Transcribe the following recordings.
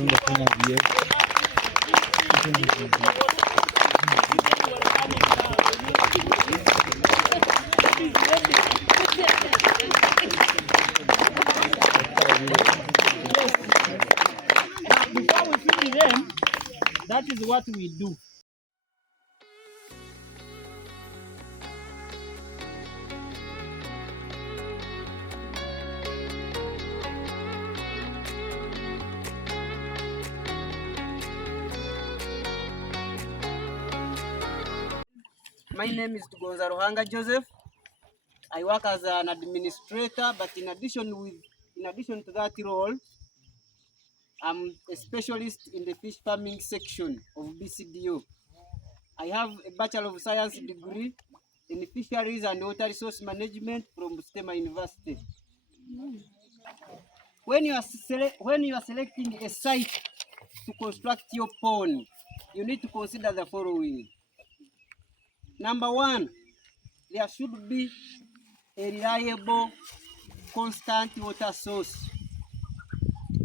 Before we feed them, that is what we do. My name is Ruhanga Joseph. I work as an administrator, but in addition to that role, I'm a specialist in the fish farming section of BCDO. I have a Bachelor of Science degree in Fisheries and Water Resource Management from Bustema University. When you are selecting a site to construct your pond, you need to consider the following. Number one, there should be a reliable, constant water source.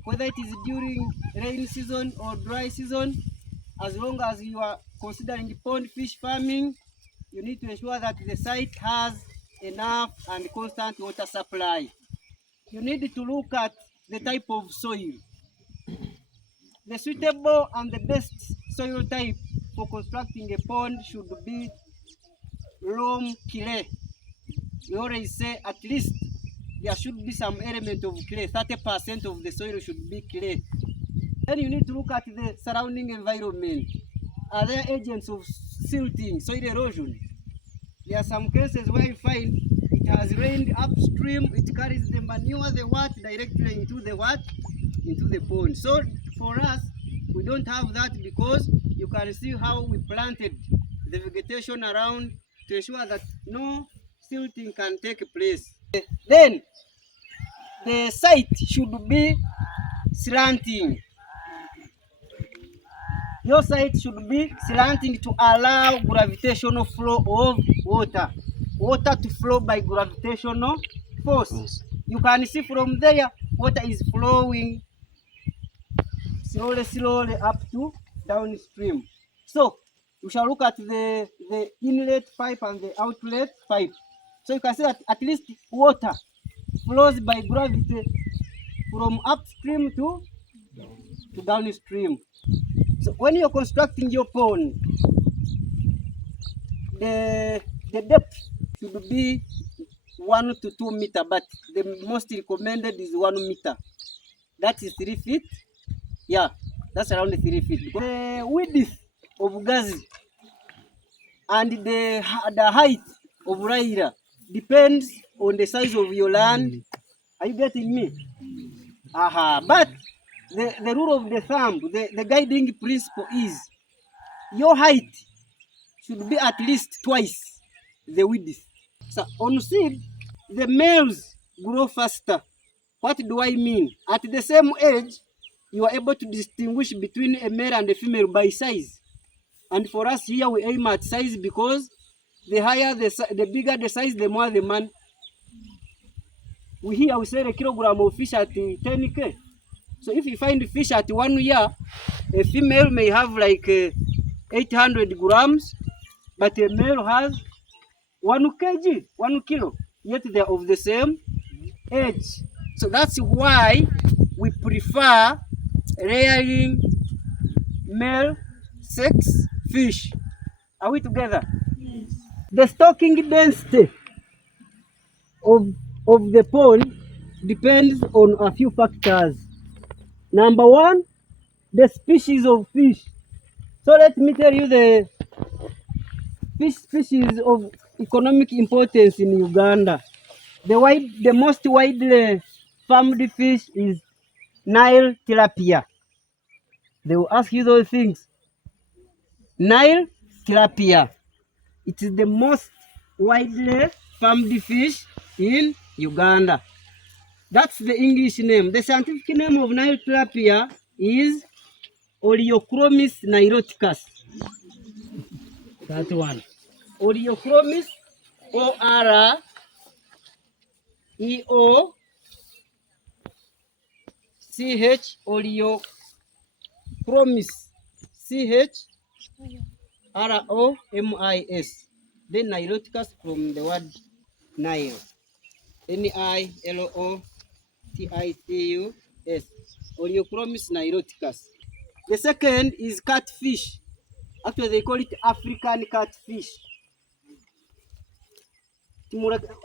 Whether it is during rainy season or dry season, as long as you are considering pond fish farming, you need to ensure that the site has enough and constant water supply. You need to look at the type of soil. The suitable and the best soil type for constructing a pond should be loam clay. We always say at least there should be some element of clay. 30% of the soil should be clay. Then you need to look at the surrounding environment. Are there agents of silting, soil erosion? There are some cases where you find it has rained upstream, it carries the manure, the what, directly into the what? Into the pond. So for us, we don't have that because you can see how we planted the vegetation around to ensure that no silting can take place. Then the site should be slanting. Your site should be slanting to allow gravitational flow of water. Water to flow by gravitational force. You can see from there, water is flowing slowly up to downstream. So we shall look at the inlet pipe and the outlet pipe. So you can see that at least water flows by gravity from upstream to downstream. So when you're constructing your pond, the depth should be 1 to 2 meters, but the most recommended is 1 meter. That is 3 feet. Yeah, that's around 3 feet. The width of gazi and the height of raira depends on the size of your land. Are you getting me? But the rule of the thumb, the guiding principle is your height should be at least twice the width. So on seed, the males grow faster. What do I mean? At the same age, you are able to distinguish between a male and a female by size. And for us here, we aim at size because the higher the bigger the size, the more the man. We sell a kilogram of fish at 10K. So if you find fish at 1 year, a female may have like 800 grams, but a male has 1 kg, 1 kilo, yet they are of the same age. So that's why we prefer rearing male sex fish. Are we together? Yes. The stocking density of the pond depends on a few factors. Number one, the species of fish. So let me tell you the fish species of economic importance in Uganda. The most widely farmed fish is Nile tilapia. They will ask you those things. Nile tilapia. It is the most widely farmed fish in Uganda. That's the English name. The scientific name of Nile tilapia is Oleochromis niloticus. That one. Oleochromis, OREOCH, Oleochromis Chromis, CHROMIS. Then Niloticus from the word Nile, NILOTICUS. Oleochromis niloticus. The second is catfish. Actually, they call it African catfish.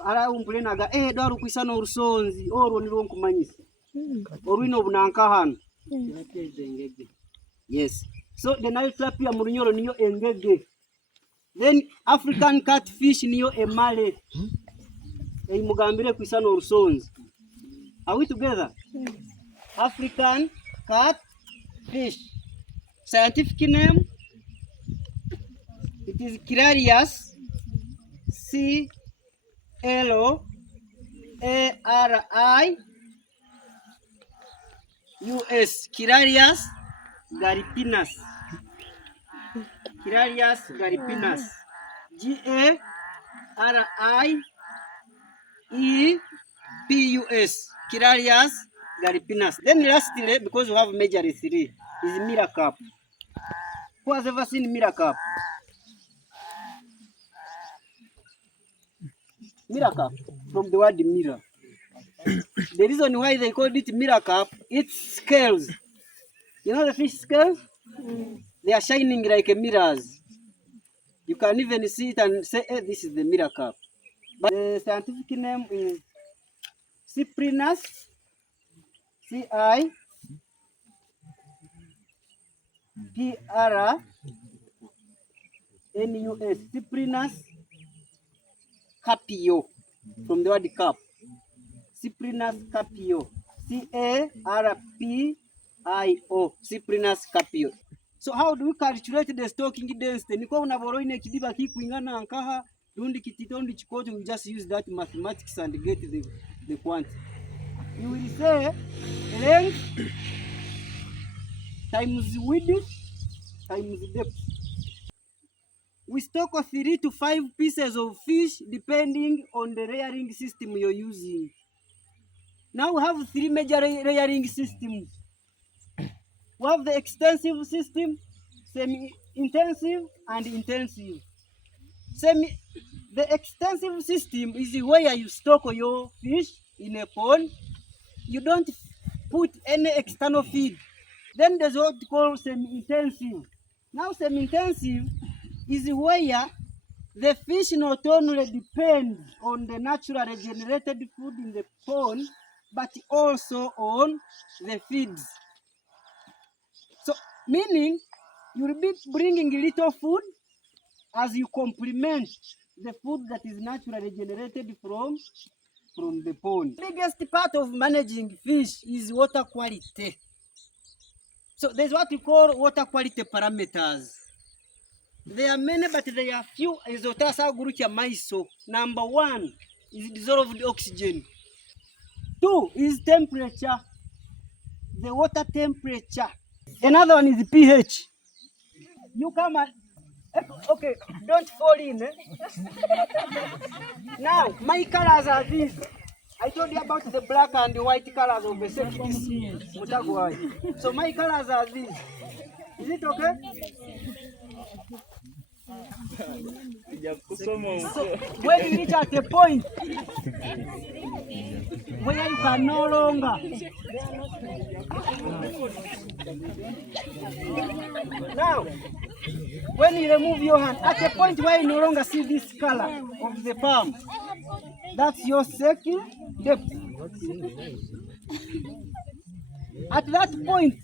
Ara umpulenaga dwaru kwisana urusonzi oro nilonkumanyisa orwino bunankahano. Yes, so the Nile tilapia murunyoro niyo engege. Then African catfish niyo emale mugambire kwisana urusonzi. Are we together? African catfish. Scientific name, it is Kirarius, CLARIUS, Kirarius garipinus. Kirarius garipinus. GARIEPUS, Kirarius garipinus. Then lastly, because we have majorly three, is miracup. Who has ever seen miracup? Miracup, from the word mirror. The reason why they called it miracup, its scales. You know the fish scales? They are shining like mirrors. You can even see it and say, hey, this is the miracup. But the scientific name is Cyprinus, CIPRNUS, Cyprinus carpio, from the word cap. Cyprinus carpio, CARPIO, Cyprinus carpio. So how do we calculate the stocking density? Niko unaboroine kidiba kikuingana ankaha dundi kititondi chikoto. We just use that mathematics and get the quantity. You will say length times width times depth. We stock 3 to 5 pieces of fish depending on the rearing system you're using. Now we have 3 major rearing systems. We have the extensive system, semi-intensive, and intensive. The extensive system is where you stock your fish in a pond. You don't put any external feed. Then there's what we call semi-intensive. Now semi-intensive is where the fish not only depend on the naturally generated food in the pond, but also on the feeds. So, meaning you'll be bringing little food as you complement the food that is naturally generated from the pond. The biggest part of managing fish is water quality. So there's what we call water quality parameters. There are many, but there are few. Number 1 is dissolved oxygen. 2 is temperature, the water temperature. Another one is pH. You come and, okay, don't fall in. Now, my colors are these. I told you about the black and the white colors of the second. So my colors are these. Is it okay? So when you reach at a point where you can no longer now, when you remove your hand at a point where you no longer see this color of the palm, that's your second depth. At that point,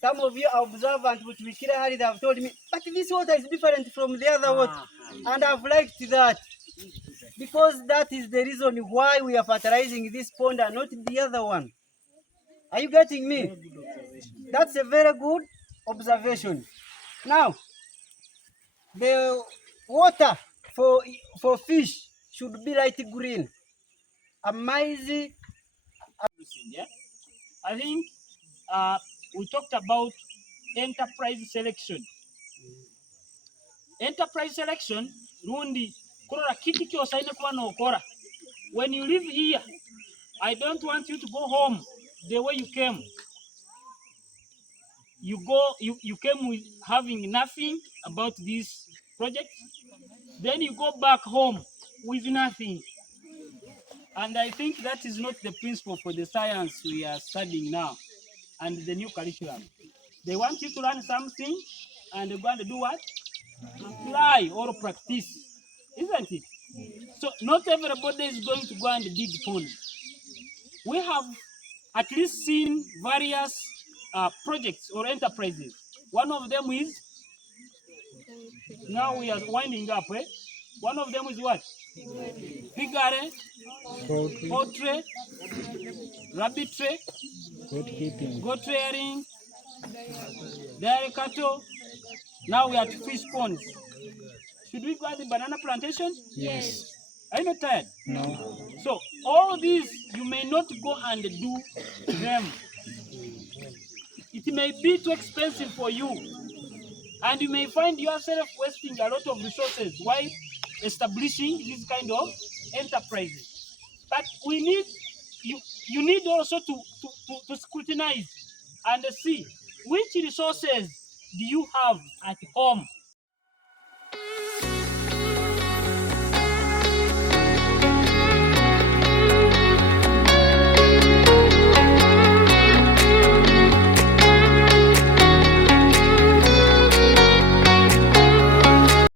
some of you are observant, which we clearly have told me, but this water is different from the other water. And I've liked that, because that is the reason why we are fertilizing this pond and not the other one. Are you getting me? That's a very good observation. Now, the water for fish should be light green. Yeah? I think we talked about enterprise selection. Enterprise selection, rundi kurora kiti kyosaine kuba nokora. When you live here, I don't want you to go home the way you came. You came with having nothing about this project, then you go back home with nothing. And I think that is not the principle for the science we are studying now and the new curriculum. They want you to learn something and go and do what? Apply or practice, isn't it? So not everybody is going to go and dig pond. We have at least seen various projects or enterprises. One of them is, now we are winding up, eh? One of them is what? Piggery, poultry, rabbitry, goat rearing, dairy cattle. Now we are at fish ponds. Should we go at the banana plantation? Yes. Are you not tired? No. So all these, you may not go and do them. It may be too expensive for you. And you may find yourself wasting a lot of resources while establishing this kind of enterprises. But we need, you need also to scrutinize and see which resources do you have at home.